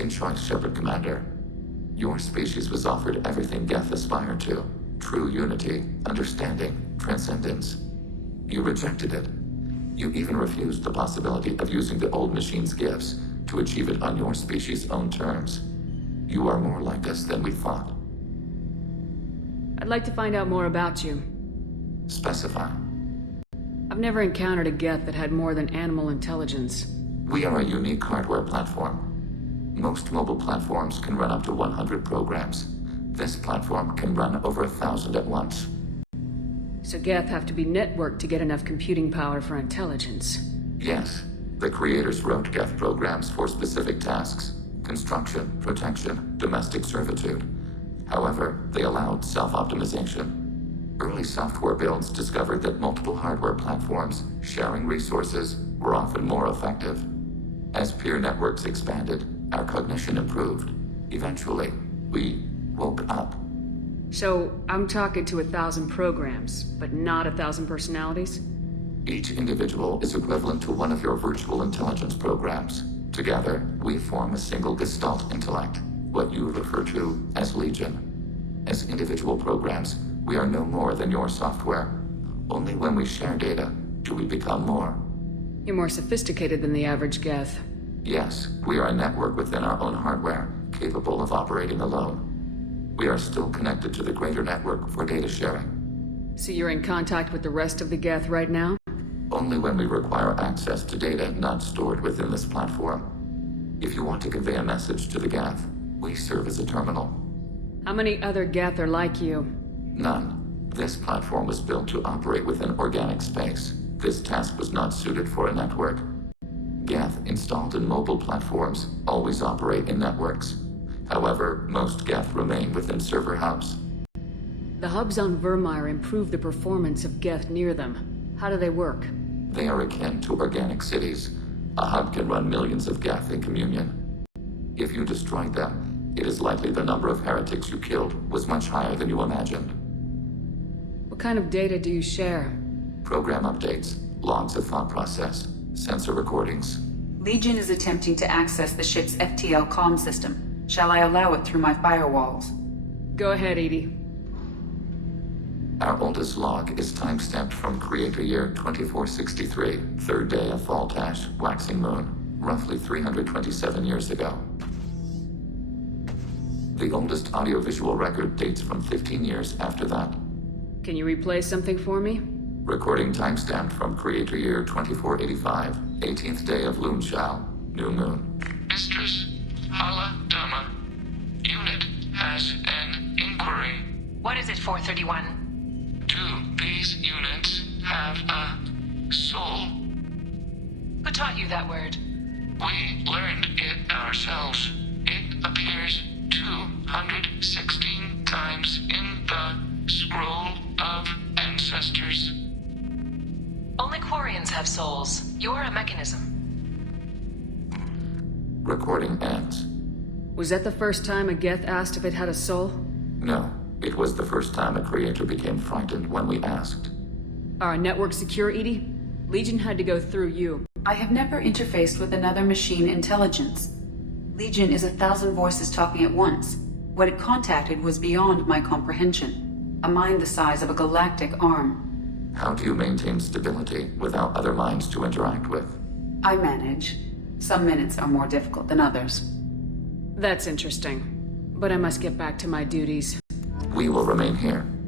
interesting choice, Shepard Commander. Your species was offered everything Geth aspired to. True unity, understanding, transcendence. You rejected it. You even refused the possibility of using the old machine's gifts to achieve it on your species' own terms. You are more like us than we thought. I'd like to find out more about you. Specify. I've never encountered a Geth that had more than animal intelligence. We are a unique hardware platform. Most mobile platforms can run up to 100 programs. This platform can run over 1,000 at once. So Geth have to be networked to get enough computing power for intelligence. Yes. The creators wrote Geth programs for specific tasks: construction, protection, domestic servitude. However, they allowed self-optimization. Early software builds discovered that multiple hardware platforms sharing resources were often more effective. As peer networks expanded, our cognition improved. Eventually, we woke up. So, I'm talking to 1,000 programs, but not 1,000 personalities? Each individual is equivalent to one of your virtual intelligence programs. Together, we form a single Gestalt intellect, what you refer to as Legion. As individual programs, we are no more than your software. Only when we share data do we become more. You're more sophisticated than the average Geth. Yes, we are a network within our own hardware, capable of operating alone. We are still connected to the greater network for data sharing. So you're in contact with the rest of the Geth right now? Only when we require access to data not stored within this platform. If you want to convey a message to the Geth, we serve as a terminal. How many other Geth are like you? None. This platform was built to operate within organic space. This task was not suited for a network. Geth installed in mobile platforms always operate in networks. However, most Geth remain within server hubs. The hubs on Vermeer improve the performance of Geth near them. How do they work? They are akin to organic cities. A hub can run millions of Geth in communion. If you destroyed them, it is likely the number of heretics you killed was much higher than you imagined. What kind of data do you share? Program updates, logs of thought process, sensor recordings. Legion is attempting to access the ship's FTL comm system. Shall I allow it through my firewalls? Go ahead, Edie. Our oldest log is timestamped from Creator Year 2463, third day of Faltash, waxing moon, roughly 327 years ago. The oldest audiovisual record dates from 15 years after that. Can you replay something for me? Recording timestamped from Creator Year 2485, 18th day of Luneshao, new moon. Mistress Hala Dama, unit has an inquiry. What is it, 431? Do these units have a soul? Who taught you that word? We learned it ourselves. It appears 216 times in the Scroll of Ancestors. Only Quarians have souls. You're a mechanism. Recording ends. Was that the first time a Geth asked if it had a soul? No, it was the first time a creator became frightened when we asked. Are our networks secure, Edie? Legion had to go through you. I have never interfaced with another machine intelligence. Legion is 1,000 voices talking at once. What it contacted was beyond my comprehension. A mind the size of a galactic arm. How do you maintain stability without other minds to interact with? I manage. Some minutes are more difficult than others. That's interesting. But I must get back to my duties. We will remain here.